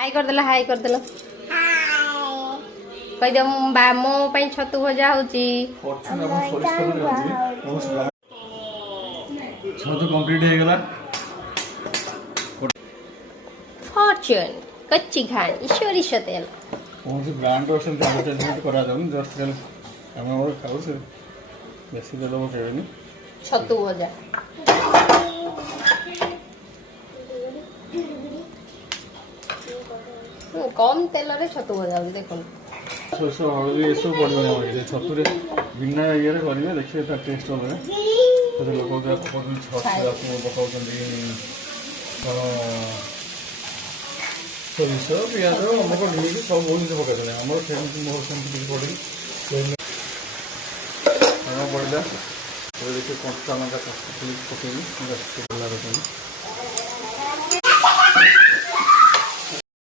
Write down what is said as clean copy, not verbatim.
हाय करदेला हाय करदेला कह दे मो ପାଇଁ ଛତୁ ଭଜା ହଉଛି। छतु कंप्लीट हो गला। फॉर्च्यून कच्ची घाण सोरिष तेल कौन सी ब्रांड और सेमती एडवर्टाइजमेंट करा जाउन जस्ट तेल हम और खाऊ से बेसी तेल पकेबनी ଛତୁ ଭଜା कम तेल रे छतु भजा देखो सोस हळदी एसो पड़ो नहीं छतु रे बिना ये रे करिवे देखिए ता टेस्ट होले तो लोग का पकड़ छतु को पकाउछन सोरिष पियाज अमक ढीक सब बहुत पकाइले हमर सेमती मोर सेमती पड़ी हम पड़ला तो देखिए कंचा लंका पकेबी जस्ट भला रखनी